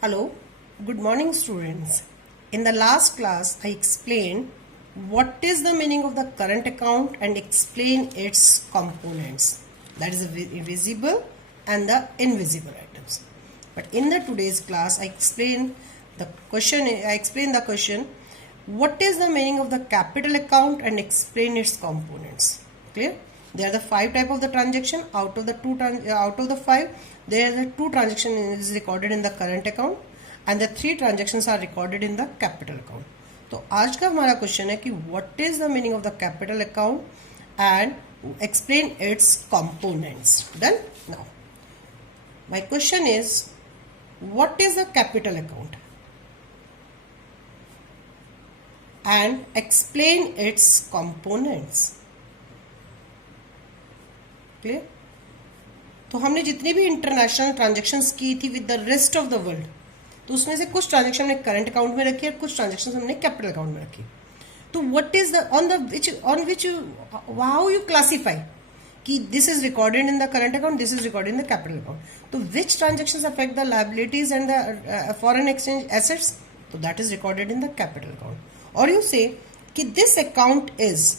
Hello, good morning students. In the last class, I explained what is the meaning of the current account and explain its components. That is the visible and the invisible items. But in the today's class, I explain the question, what is the meaning of the capital account and explain its components. Clear? There are the 5 type of the transaction. Out of the 5, there are the 2 transactions is recorded in the current account and the 3 transactions are recorded in the capital account. तो आज का हमारा क्वेश्चन है कि what is the meaning of the capital account and explain its components. Done? Now, my question is, what is the capital account and explain its components. Clear? तो हमने जितनी भी इंटरनेशनल ट्रांजेक्शन्स की थी with the rest of the world, तो उसमें से कुछ ट्रांजेक्शन हमने करंट अकाउंट में रखी और कुछ ट्रांजेक्शन हमने कैपिटल अकाउंट में रखी. तो what is the on which how you classify कि this is recorded in the current account, this is recorded in the capital account. तो which transactions affect the liabilities and the foreign exchange assets, तो that is recorded in the capital account. और you say कि this account is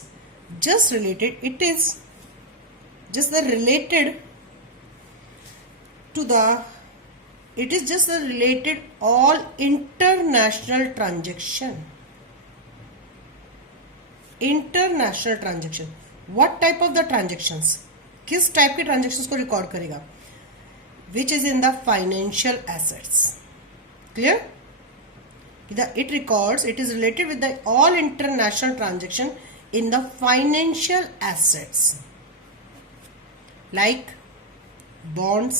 just related, it is just the related to the, it is just the related all international transaction. International transaction, what type of the transactions, किस टाइप के ट्रांजेक्शंस को रिकॉर्ड करेगा, which is in the financial assets. Clear? It records, it is related with the all international transaction in the financial assets like bonds,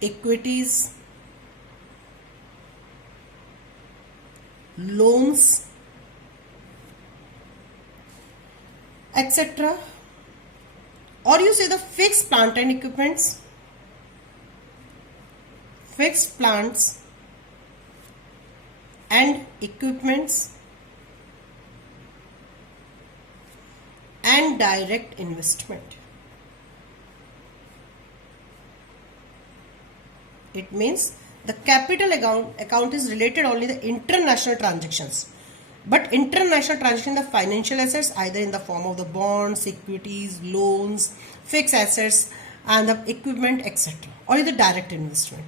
equities, loans, etc. Or you say the fixed plant and equipments, fixed plants and equipments and direct investment. It means the capital account is related only the international transactions, but international transaction, the financial assets either in the form of the bonds, equities, loans, fixed assets and the equipment etc. or the direct investment.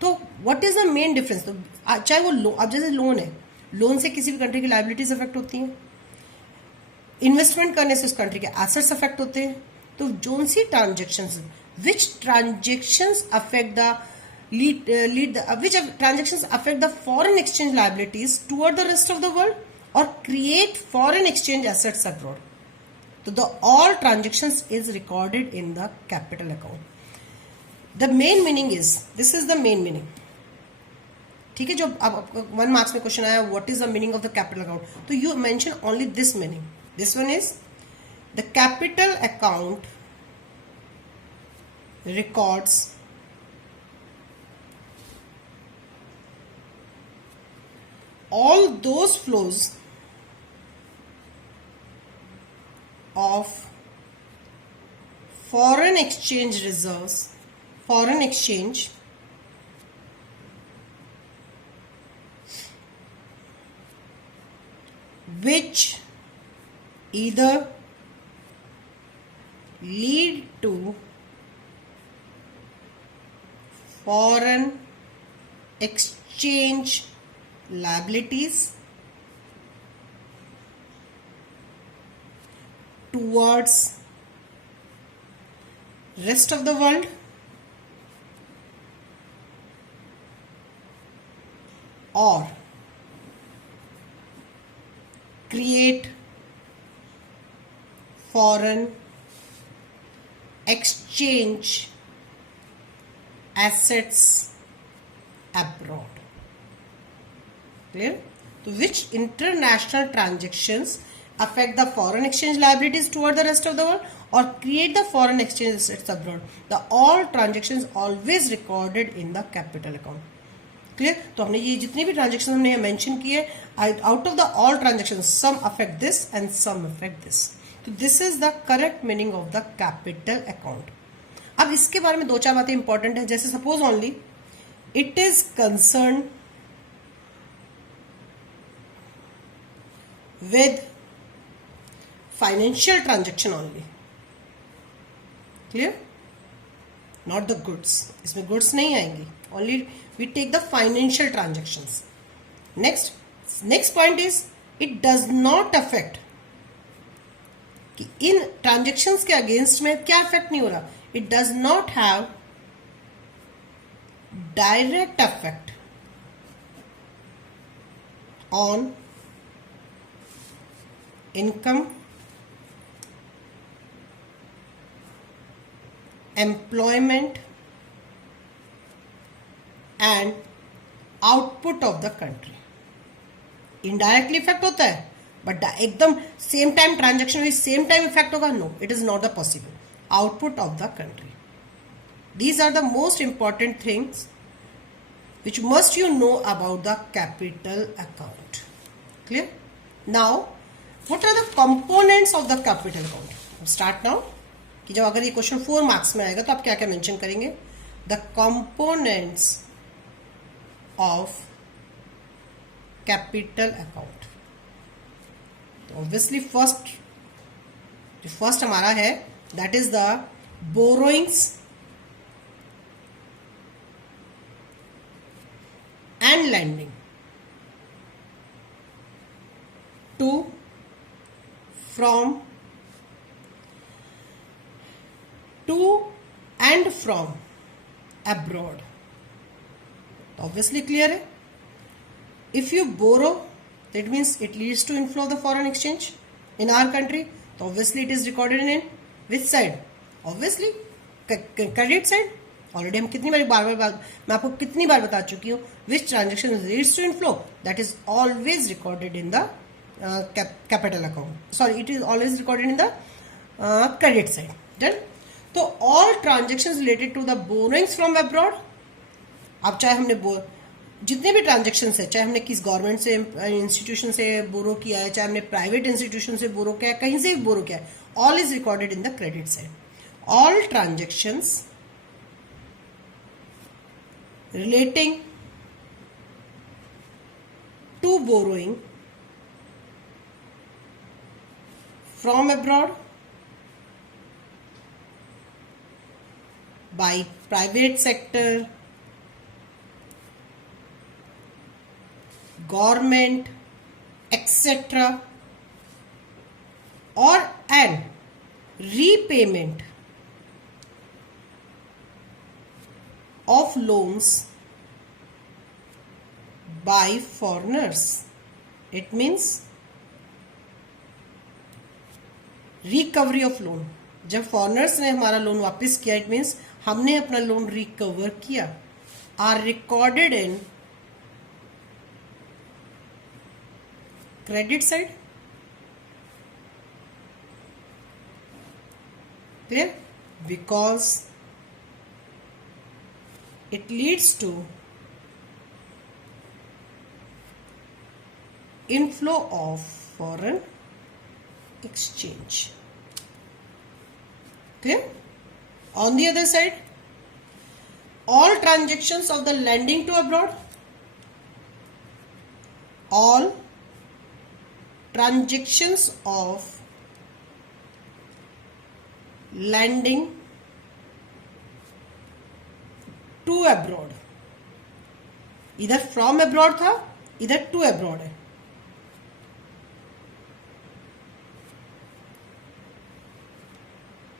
तो what is the main difference? तो चाहे वो अब जैसे लोन है, लोन से किसी भी कंट्री की लायबिलिटीज अफेक्ट होती हैं, इन्वेस्टमेंट करने से उस कंट्री के एसेट्स अफेक्ट होते हैं. तो जोन सी transactions, which transactions affect the which transactions affect the foreign exchange liabilities toward the rest of the world or create foreign exchange assets abroad. So the all transactions is recorded in the capital account. The main meaning is, this is the main meaning. ठीक है, जो अब 1 मार्क्स में question आया what is the meaning of the capital account, तो you mention only this meaning. This one is the capital account records all those flows of foreign exchange reserves, foreign exchange which either lead to foreign exchange liabilities towards rest of the world or create foreign exchange assets abroad. Clear? So which international transactions affect the foreign exchange liabilities toward the rest of the world or create the foreign exchange assets abroad? The all transactions always recorded in the capital account. Clear? तो हमने ये जितनी भी transaction हमने mention किए, out of the all transaction some affect this and some affect this. तो this is the correct meaning of the capital account. अब इसके बारे में दो चार बातें इंपॉर्टेंट है, जैसे suppose only it is concern with financial transaction only, clear, not the goods, इसमें गुड्स नहीं आएंगी, only we take the financial transactions. Next point is it does not affect, कि इन ट्रांजेक्शंस के अगेंस्ट में क्या इफेक्ट नहीं हो रहा, it does not have direct effect on income, employment and output of the country. Indirectly effect होता है, बट एकदम सेम टाइम ट्रांजेक्शन में सेम टाइम इफेक्ट होगा, no, it is not the possible. Output of the country, these are the most important things which must you know about the capital account. Clear? Now what are the components of the capital account? Start now, कि जब अगर ये क्वेश्चन 4 मार्क्स में आएगा तो आप क्या क्या मेंशन करेंगे, the components of capital account. तो ऑब्वियसली फर्स्ट हमारा है that is the borrowings and lending. 2 from to and from abroad. Obviously clear है. If you borrow, that means it leads to inflow of the foreign exchange in our country. So obviously it is recorded in which side? Obviously credit side. Already हम कितनी बार मैं आपको कितनी बार बता चुकी हूँ, which transaction leads to inflow, that is always recorded in the capital account, sorry it is always recorded in the credit side. Done. तो all transaction related to the borrowings from abroad, अब चाहे हमने जितने भी ट्रांजेक्शन है, चाहे हमने किस गवर्नमेंट से इंस्टीट्यूशन से बोरो किया है, चाहे हमने प्राइवेट इंस्टीट्यूशन से बोरो किया है, कहीं से भी बोरो किया है, all is recorded in the credit side. All transactions relating to borrowing from abroad by private sector, government, etc., or an repayment of loans by foreigners. It means recovery of loan. जब foreigners ने हमारा loan वापस किया, it means हमने अपना loan recover किया, are recorded in credit side. Clear? Because it leads to inflow of foreign exchange. Clear? On the other side, all transactions of the lending to abroad, all transactions of lending to abroad, इधर from abroad था, इधर to abroad है.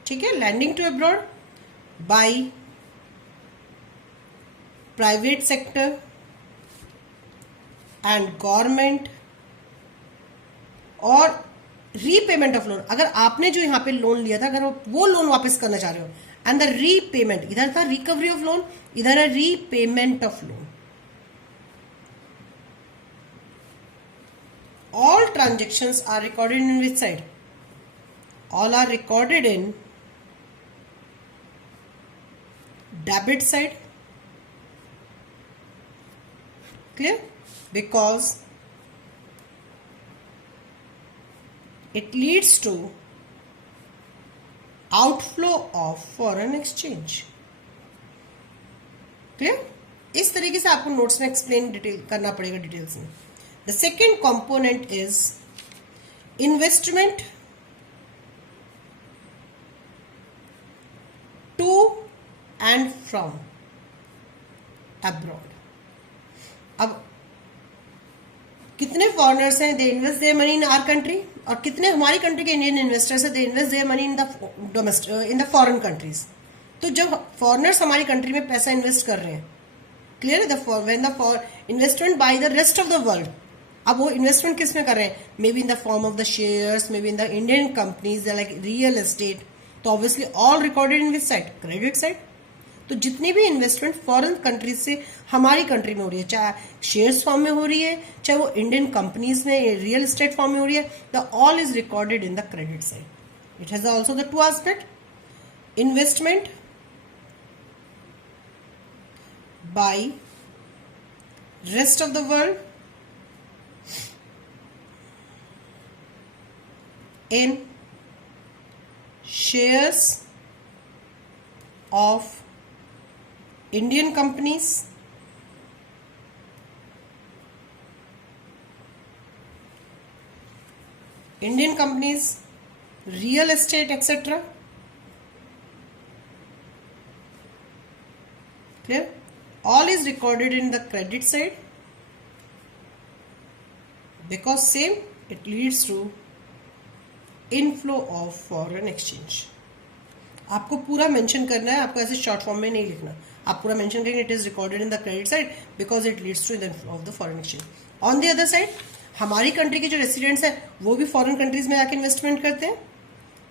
ठीक है, lending to abroad by private sector and government, और repayment of loan. अगर आपने जो यहां पे लोन लिया था, अगर वो लोन वापस करना चाह रहे हो, एंड द रीपेमेंट, इधर था रिकवरी ऑफ लोन, इधर है repayment of loan. All transactions are recorded in which side? All are recorded in debit side. Clear? Because it leads to outflow of foreign exchange. Clear? इस तरीके से आपको नोट्स में explain detail करना पड़ेगा details में। The second component is investment to and from abroad. अब कितने फॉरेनर्स हैं, they invest their money in our country, और कितने हमारी कंट्री के इंडियन इन्वेस्टर्स हैं, they invest their money in the foreign countries. तो जब फॉरेनर्स हमारी कंट्री में पैसा इन्वेस्ट कर रहे हैं, क्लियर है, when the investment by the rest of the world, अब वो इन्वेस्टमेंट किस में कर रहे हैं, may be in the form of the shares, may be in the Indian companies like real estate, तो obviously all recorded in which side, credit side. तो जितनी भी इन्वेस्टमेंट फॉरेन कंट्रीज से हमारी कंट्री में हो रही है, चाहे शेयर्स फॉर्म में हो रही है, चाहे वो इंडियन कंपनीज में रियल एस्टेट फॉर्म में हो रही है, the all is recorded in the credit side. It has also the two aspect, investment by rest of the world in shares of Indian companies, real estate, etc. Clear? All is recorded in the credit side, because same it leads to inflow of foreign exchange. आपको पूरा मेंशन करना है, आपको ऐसे short form में नहीं लिखना, आप पूरा मेंशन करेंगे it is recorded in the credit side because it leads to the inflow of the foreign exchange. On the other side हमारी कंट्री के जो रेसिडेंट्स हैं वो भी फॉरेन कंट्रीज में आके इन्वेस्टमेंट करते हैं,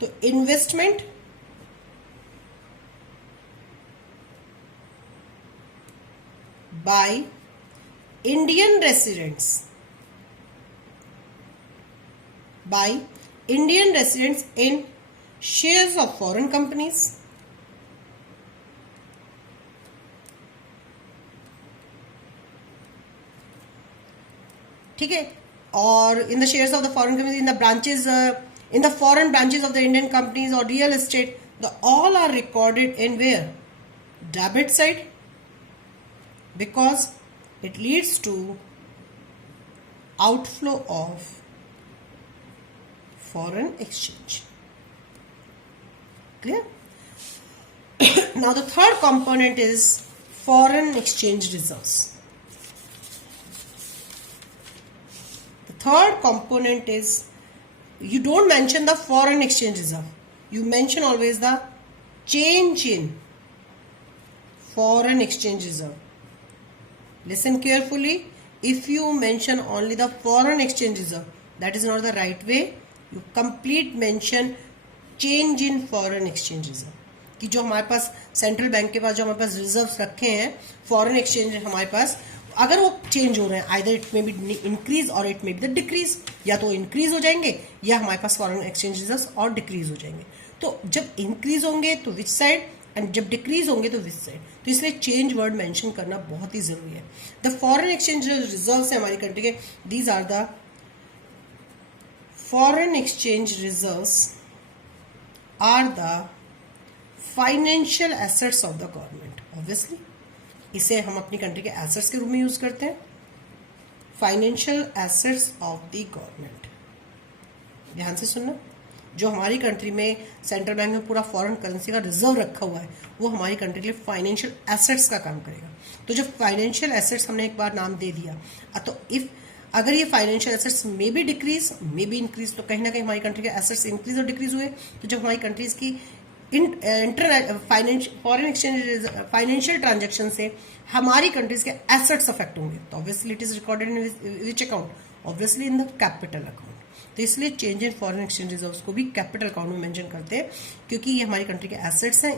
तो investment by Indian residents in shares of foreign companies, ठीक है, और in the shares of the foreign companies, in the branches, in the foreign branches of the Indian companies or real estate, the all are recorded in where? Debit side, because it leads to outflow of foreign exchange. Clear? Now the third component is foreign exchange reserves. The third component is, you don't mention the foreign exchange reserve, you mention always the change in foreign exchange reserve. Listen carefully, if you mention only the foreign exchange reserve, that is not the right way. You complete mention change in foreign exchange reserve, कि जो हमारे पास central bank के पास जो हमारे पास रिजर्व्स रखे हैं foreign exchange हमारे पास, अगर वो चेंज हो रहे हैं, either it may be increase or it may be the decrease, या तो इंक्रीज हो जाएंगे या हमारे पास फॉरेन एक्सचेंज रिजर्व्स और डिक्रीज हो जाएंगे। तो जब इंक्रीज होंगे तो विच साइड, एंड जब डिक्रीज होंगे तो विच साइड, तो इसलिए चेंज वर्ड मेंशन करना बहुत ही जरूरी है। द फॉरेन एक्सचेंज रिजर्व्स है हमारी कंट्री के, these are the foreign exchange reserves are the financial assets of the government. Obviously इसे हम अपनी कंट्री के एसेट्स के रूप में यूज करते हैं, financial assets of the government. ध्यान से सुनना, जो हमारी कंट्री में सेंट्रल बैंक में पूरा फॉरेन करेंसी का रिजर्व रखा हुआ है वो हमारी कंट्री के लिए फाइनेंशियल एसेट्स का काम करेगा। तो जब फाइनेंशियल एसेट्स हमने एक बार नाम दे दिया, तो इफ अगर ये फाइनेंशियल एसेट्स में भी डिक्रीज मे बी इंक्रीज, तो कहीं ना कहीं हमारी कंट्री के एसेट्स इंक्रीज और डिक्रीज हुए, तो जब हमारी कंट्रीज की फॉरेन एक्सचेंज फाइनेंशियल ट्रांजेक्शन से हमारी कंट्रीज के एसेट्स अफेक्ट होंगे, तो obviously it is recorded in which account, obviously in the capital account. तो इसलिए change in foreign exchange reserves को भी कैपिटल अकाउंट में मेंशन करते हैं, क्योंकि ये हमारी कंट्री के एसेट्स हैं,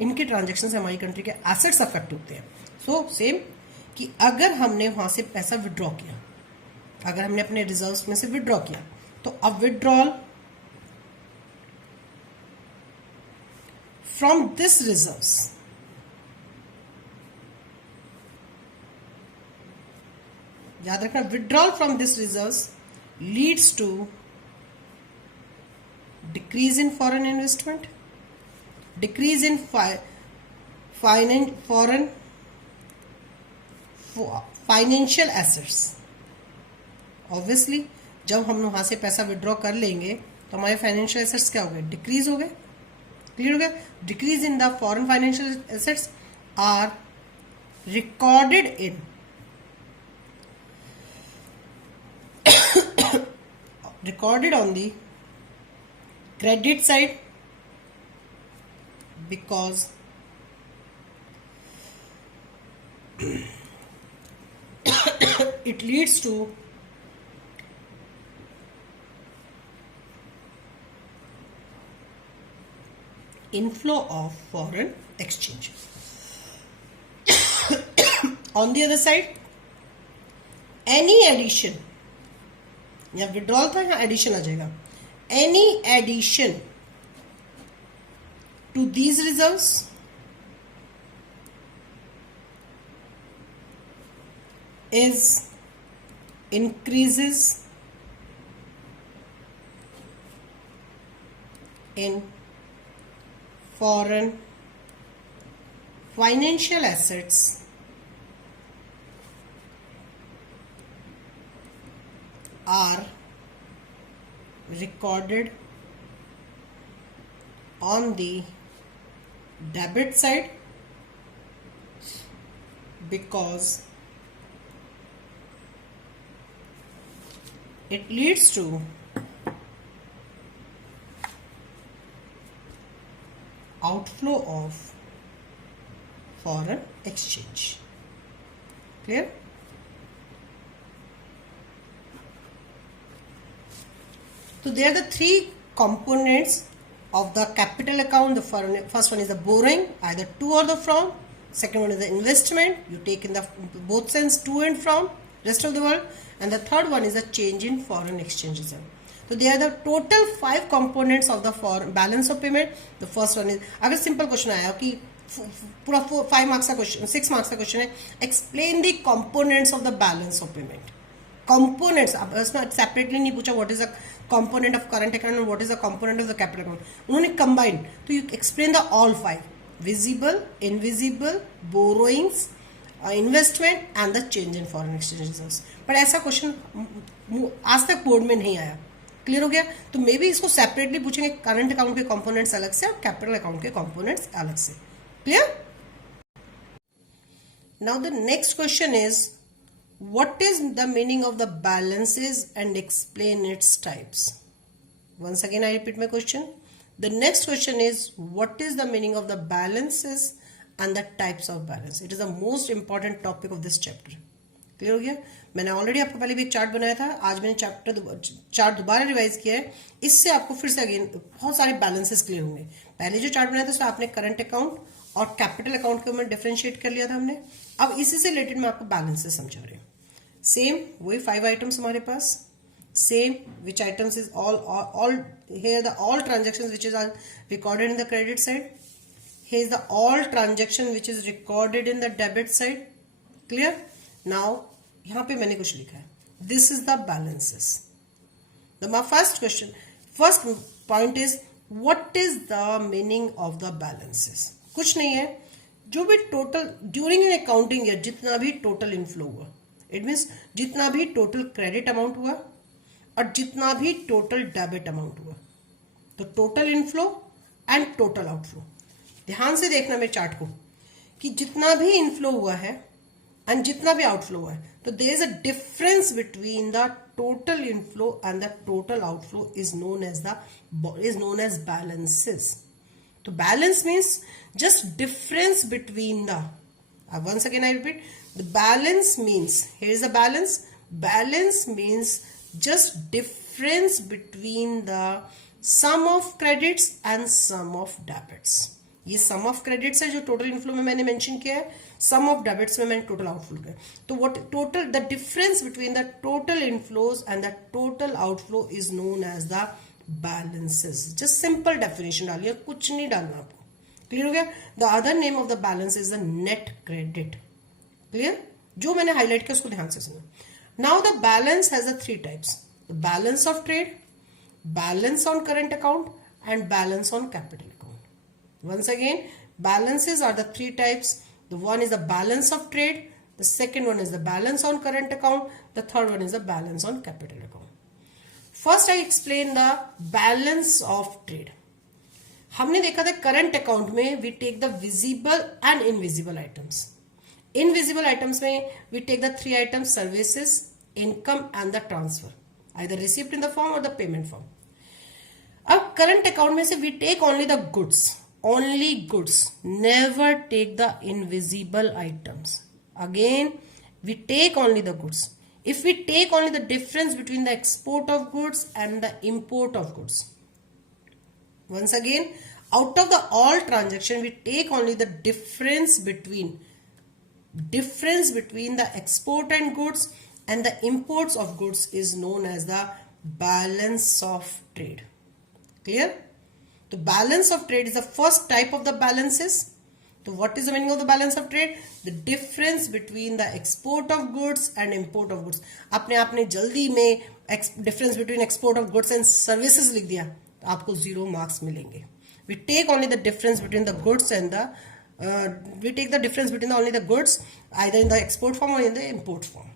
इनके ट्रांजेक्शन से हमारी कंट्री के एसेट्स अफेक्ट होते हैं। सो सेम कि अगर हमने वहां से पैसा विड्रॉ किया, अगर हमने अपने रिजर्व्स में से विड्रॉ किया, तो अब विड्रॉल फ्रॉम दिस रिजर्व्स, याद रखना, withdrawal from this reserves leads to decrease in foreign investment decrease in foreign financial assets. Obviously जब हम वहां से पैसा विड्रॉ कर लेंगे तो हमारे फाइनेंशियल एसेट्स क्या हो गए, डिक्रीज हो गए. क्लियर हो गया. Decrease in the foreign financial assets are recorded in recorded on the credit side because it leads to inflow of foreign exchange. On the other side, any addition या withdrawal था या एडिशन आ जाएगा, any addition to these reserves is increases in foreign financial assets are recorded on the debit side because it leads to outflow of foreign exchange. Clear? So there are the three components of the capital account. The first one is the borrowing, either to or the from. Second one is the investment. You take in the both sense, to and from rest of the world. And the third one is the change in foreign exchange reserve. So there are the total 5 components of the foreign balance of payment. The first one is, अगर simple question आया कि पूरा 5 marks का question, 6 marks का question है, explain the components of the balance of payment. Components, अब इसमें separately नहीं पूछा what is the component of current account and what is the component of the capital account. उन्होंने combine, तो you explain the all 5: visible, invisible, borrowings, investment and the change in foreign exchange reserves. पर ऐसा क्वेश्चन आज तक बोर्ड में नहीं आया. क्लियर हो गया. तो मे बी इसको सेपरेटली पूछेंगे, करंट अकाउंट के कंपोनेंट्स अलग से और कैपिटल अकाउंट के कंपोनेंट्स अलग से. Clear. Now the next question is, what is the meaning of the balances and explain its types. Once again I repeat my question. The next question is, what is the meaning of the balances and the types of balance. It is the most important topic of this chapter. Clear हो गया. मैंने ऑलरेडी आपको पहले भी एक चार्ट बनाया था, आज मैंने चार्ट दोबारा रिवाइज किया है. इससे आपको फिर से अगेन बहुत सारे बैलेंसेस क्लियर होंगे. पहले जो चार्ट बनाया था उसमें आपने करंट अकाउंट और कैपिटल अकाउंट के ऊपर डिफरेंशिएट कर लिया था हमने. अब इसी से रिलेटेड मैं आपको बैलेंसेस समझा रही हूँ. सेम वही 5 आइटम्स हमारे पास. Same which items is all here the all transactions which is are recorded in the credit side. Here is the all transaction which is recorded in the debit side. Clear. Now यहाँ पे मैंने कुछ लिखा है. This is the balances. My first point is, what is the meaning of the balances? कुछ नहीं है, जो भी total during an accounting year जितना भी टोटल इनफ्लो हुआ, इट मीन्स जितना भी टोटल क्रेडिट अमाउंट हुआ और जितना भी टोटल डेबिट अमाउंट हुआ, तो total inflow and total outflow. ध्यान से देखना मेरे चार्ट को कि जितना भी इनफ्लो हुआ है एंड जितना भी आउटफ्लो हुआ है, तो there is a difference between the total inflow and the total outflow is known as balances. तो balance means just difference between the, once again I repeat, the balance means, here is the balance means just difference between the sum of credits and sum of debits. ये sum of credits है जो total inflow में मैंने mention किया है, sum of debits में मैंने total outflow किया. तो what total, the difference between the total inflows and the total outflow is known as the balances. just simple definition डालिए, कुछ नहीं डालना आपको. क्लियर हो गया. The other name of the balance is the net credit. Clear. जो मैंने हाईलाइट किया उसको ध्यान से सुनो. Now the balance has the 3 types: the balance of trade, balance on current account and balance on capital account. Once again, balances are the three types. The one is the balance of trade, the second one is the balance on current account, the third one is the balance on capital account. First I explain the balance of trade. हमने देखा था current account में we take the visible and invisible items. Invisible items में we take the three items services, income and the transfer, either receipt in the form or the payment form. अब current account में से we take only the goods, only goods, never take the invisible items. Again, we take only the goods. If we take only the difference between the export of goods and the import of goods, once again, out of the all transaction, we take only the difference between the export and goods and the imports of goods is known as the balance of trade. Clear? The balance of trade is the first type of the balances. So what is the meaning of the balance of trade? The difference between the export of goods and import of goods. आपने जल्दी में difference between export of goods and services लिख दिया तो आपको 0 marks मिलेंगे. We take only the difference between the goods and the we take the difference between only the goods either in the export form or in the import form.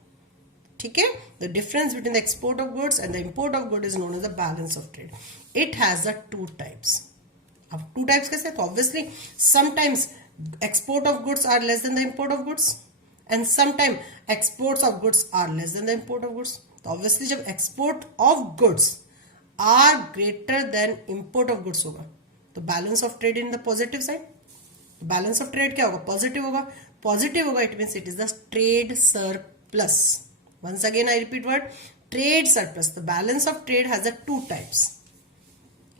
ठीक है? The difference between the export of goods and the import of goods is known as the balance of trade. It has the two types. अब two types कैसे? तो obviously sometimes export of goods are less than the import of goods and sometimes exports of goods are less than the import of goods. तो obviously जब export of goods are greater than import of goods होगा तो balance of trade in the positive side. तो balance of trade क्या होगा? Positive होगा. Positive होगा, it means it is the trade surplus. Once again I repeat word trade surplus. The balance of trade has the two types.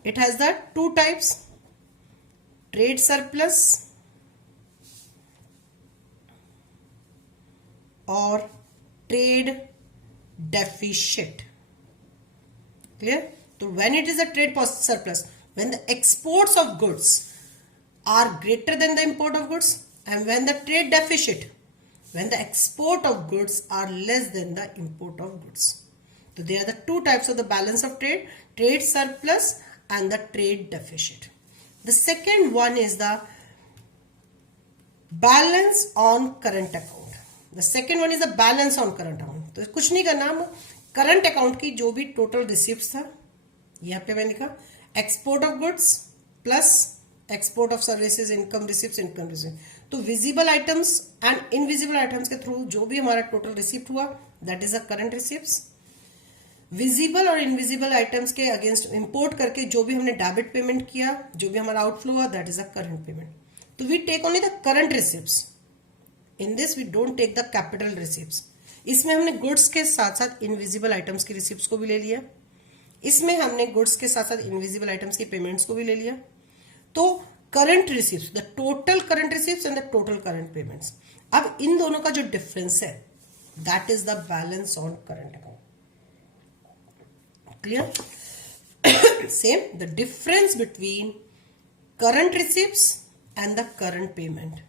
It has the two types, trade surplus or trade deficit. Clear? So when it is a trade surplus, when the exports of goods are greater than the import of goods, and when the trade deficit, when the export of goods are less than the import of goods. So there are the two types of the balance of trade, trade surplus and the trade deficit. The second one is the balance on current account. The second one is the balance on current account. तो कुछ नहीं करना, हम current account की जो भी total receipts था यहाँ पे मैंने लिखा export of goods plus export of services, income receipt. तो visible items and invisible items के थ्रू जो भी हमारा टोटल रिसिप्ट हुआ that is a current receipts. Visible और इनविजिबल आइटम्स के अगेंस्ट इंपोर्ट करके जो भी हमने डेबिट पेमेंट किया, जो भी हमारा आउटफ्लो हुआ that is a current payment. तो we take only the current receipts. In this we don't take the capital receipts. इसमें हमने गुड्स के साथ साथ इनविजिबल आइटम्स की रिसिप्ट्स को भी ले लिया. इसमें हमने गुड्स के साथ साथ इनविजिबल आइटम्स की पेमेंट्स को भी ले लिया. तो current receipts, the total current receipts and the total current payments. अब इन दोनों का जो डिफरेंस है that is the balance on current account. Clear? Same, the difference between current receipts and the current payment.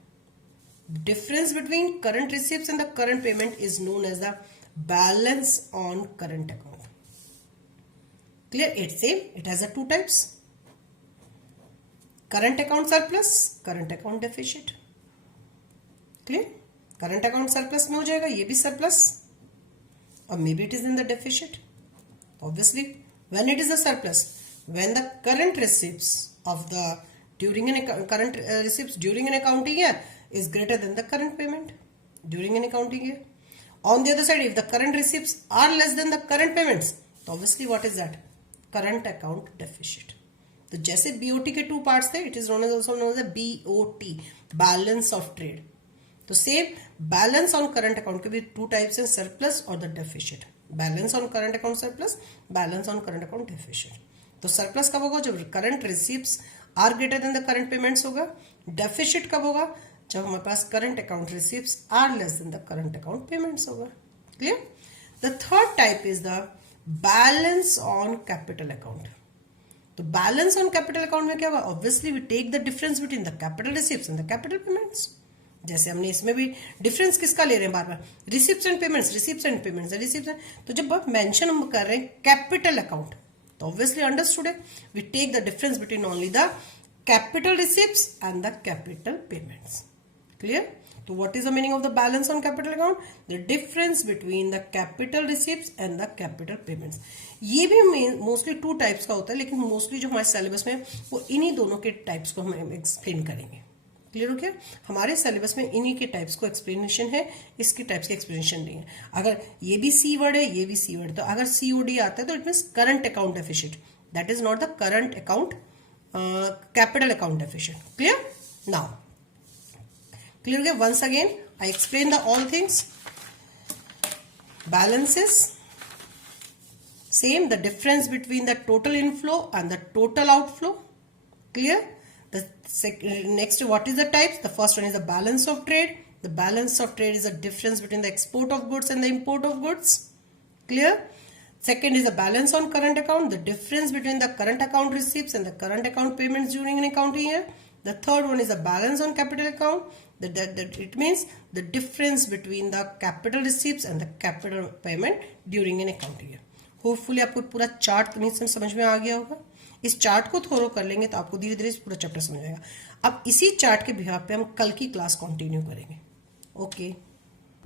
Difference between current receipts and the current payment is known as the balance on current account. Clear? It's same. It has the two types. Current account surplus, current account deficit. Clear? Current account surplus में हो जाएगा, ये भी surplus, or maybe it is in the deficit. Obviously, when it is a surplus, when the current receipts of the during an accounting year is greater than the current payment during an accounting year. On the other side, if the current receipts are less than the current payments, obviously what is that? Current account deficit. तो जैसे BOT के two parts थे, it is also known as the BOT, balance of trade. तो same balance on current account के भी two types हैं, surplus और the deficit. Balance on current account surplus, balance on current account deficit. तो surplus कब होगा? जब current receipts are greater than the current payments होगा. डेफिशिट कब होगा? जब हमारे पास current account receipts are less than the current account payments होगा. Clear? The third type is the balance on capital account. तो बैलेंस ऑन कैपिटल अकाउंट में क्या होगा? Obviously we take the difference between the capital receipts and the capital payments. जैसे हमने इसमें भी difference किसका ले रहे हैं बार बार? Receipts and payments, receipts and payments, receipts. तो जब आप मेंशन हम कर रहे हैं कैपिटल अकाउंट तो ऑब्वियसली अंडरस्टूड है we take the difference between only the capital receipts and the capital payments. Clear? So what is the meaning of the balance on capital account? The difference between the capital receipts and the capital payments. ये भी मोस्टली 2 टाइप्स का होता है, लेकिन मोस्टली जो हमारे सिलेबस में वो इन्हीं दोनों के टाइप्स को हम एक्सप्लेन करेंगे. क्लियर हो गया? हमारे सिलेबस में इन्हीं के टाइप्स को एक्सप्लेनेशन है, इसके टाइप्स के एक्सप्लेनेशन नहीं है. अगर ये भी सी वर्ड है, ये भी सी वर्ड, तो अगर सीओडी आता है तो it means current account deficit. That is not the current account capital account deficit. Clear? Now clear okay? Once again I explain the all things. Balances, same, the difference between the total inflow and the total outflow. Clear? The next, what is the types? The first one is the balance of trade. The balance of trade is the difference between the export of goods and the import of goods. Clear? Second is the balance on current account, the difference between the current account receipts and the current account payments during an accounting year. The third one is the balance on capital account. It means the difference between the capital receipts and the capital payment during an accounting year. Hopefully आपको पूरा चार्ट समझ में आ गया होगा. इस चार्ट को थोरो कर लेंगे तो आपको धीरे धीरे पूरा चैप्टर समझ आएगा. अब इसी चार्ट के बिहाफ पे हम कल की क्लास कंटिन्यू करेंगे. ओके.